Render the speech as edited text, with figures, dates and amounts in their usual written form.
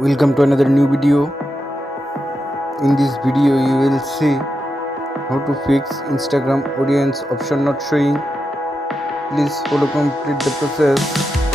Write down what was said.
Welcome to another new video. In this video you will see how to fix Instagram audience option not showing. Please follow complete the process.